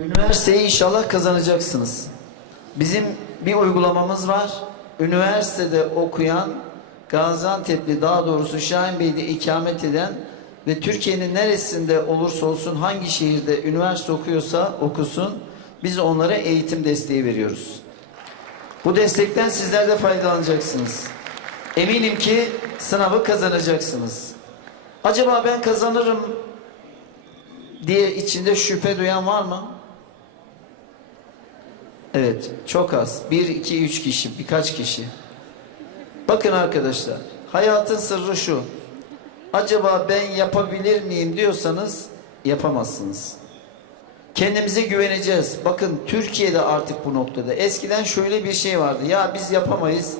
Üniversiteyi inşallah kazanacaksınız. Bizim bir uygulamamız var. Üniversitede okuyan Gaziantep'li daha doğrusu Şahin Bey'de ikamet eden ve Türkiye'nin neresinde olursa olsun hangi şehirde üniversite okuyorsa okusun biz onlara eğitim desteği veriyoruz. Bu destekten sizler de faydalanacaksınız. Eminim ki sınavı kazanacaksınız. Acaba ben kazanırım diye içinde şüphe duyan var mı? Evet, çok az. Bir, iki, üç kişi, birkaç kişi. Bakın arkadaşlar, hayatın sırrı şu. Acaba ben yapabilir miyim diyorsanız yapamazsınız. Kendimize güveneceğiz. Bakın Türkiye'de artık bu noktada. Eskiden şöyle bir şey vardı. Ya biz yapamayız.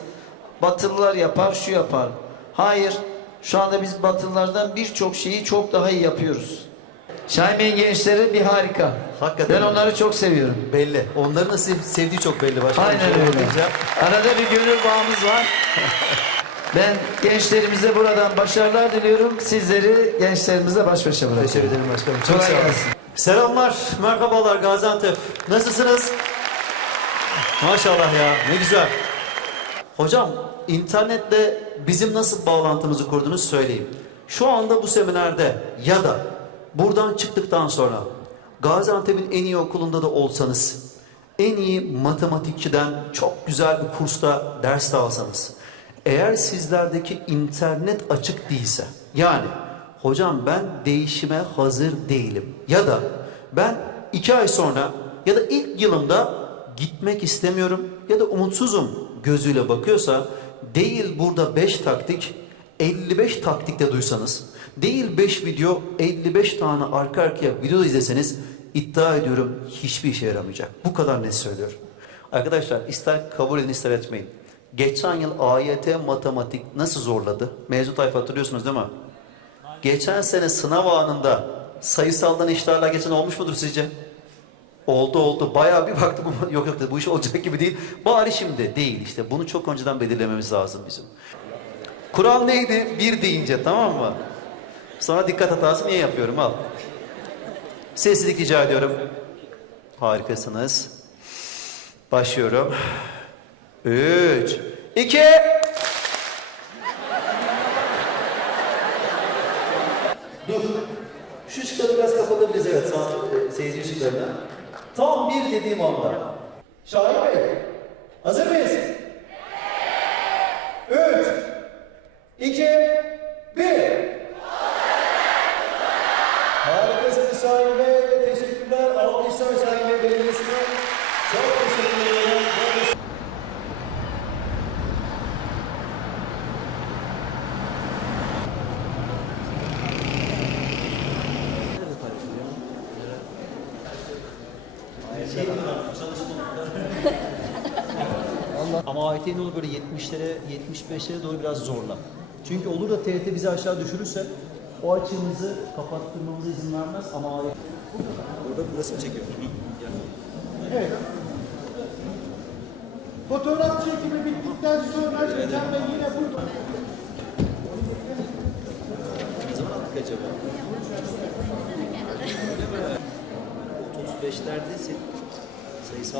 Batılılar yapar, şu yapar. Hayır. Şu anda biz Batılılardan birçok şeyi çok daha iyi yapıyoruz. Şahin gençleri bir harika. Hakikaten Ben öyle. onları çok seviyorum. Belli. Onların da sev- sevdiği çok belli. Başkanım. Aynen Şöyle öyle. Arada bir gönül bağımız var. Ben gençlerimize buradan başarılar diliyorum. Sizleri gençlerimizle baş başa bırakıyorum. Teşekkür ederim başkanım. Çok Kolay sağ olun. Selamlar, merhabalar Gaziantep. Nasılsınız? Maşallah ya, ne güzel. Hocam, internetle bizim nasıl bağlantımızı kurdunuz söyleyin. Şu anda bu seminerde ya da buradan çıktıktan sonra Gaziantep'in en iyi okulunda da olsanız, en iyi matematikçiden çok güzel bir kursta ders de alsanız, eğer sizlerdeki internet açık değilse, yani hocam ben değişime hazır değilim ya da ben iki ay sonra ya da ilk yılımda gitmek istemiyorum ya da umutsuzum gözüyle bakıyorsa değil burada 5 taktik 55 taktikte duysanız değil 5 video 55 tane arka arkaya video izleseniz iddia ediyorum hiçbir işe yaramayacak. Bu kadar net söylüyorum. Arkadaşlar ister kabul edin ister etmeyin. Geçen yıl AYT matematik nasıl zorladı? Mevzu tayfa hatırlıyorsunuz değil mi? Geçen sene sınav anında sayısaldan işlerle geçen olmuş mudur sizce? Oldu oldu. Bayağı bir baktım yok yok dedi, bu iş olacak gibi değil. Bari şimdi değil işte. Bunu çok önceden belirlememiz lazım bizim. Kural neydi? Bir deyince tamam mı? Sonra dikkat hatası niye yapıyorum al. Sessizlik rica ediyorum. Harikasınız. Başlıyorum. Üç, iki, Dur. Şu ışıkları biraz kapatabiliriz evet sağ e, seyirci ışıklarını. Tam bir dediğim anda. Şahin Bey, hazır mıyız? Üç, iki, bir. Ve teşekkürler. Alkışlar Şahin Bey Belediyesi'ne. Çok teşekkür ederim. Ama AYT'nin olur böyle 70'lere, 75'lere doğru biraz zorla. Çünkü olur da TRT bizi aşağı düşürürse o açığımızı kapattırmamıza izin vermez ama. Burada burası mı çekiyor? Evet. Fotoğraf çekimi bittikten sonra Can Bey yine burada. Ne zaman attık acaba? 35'lerde sayısal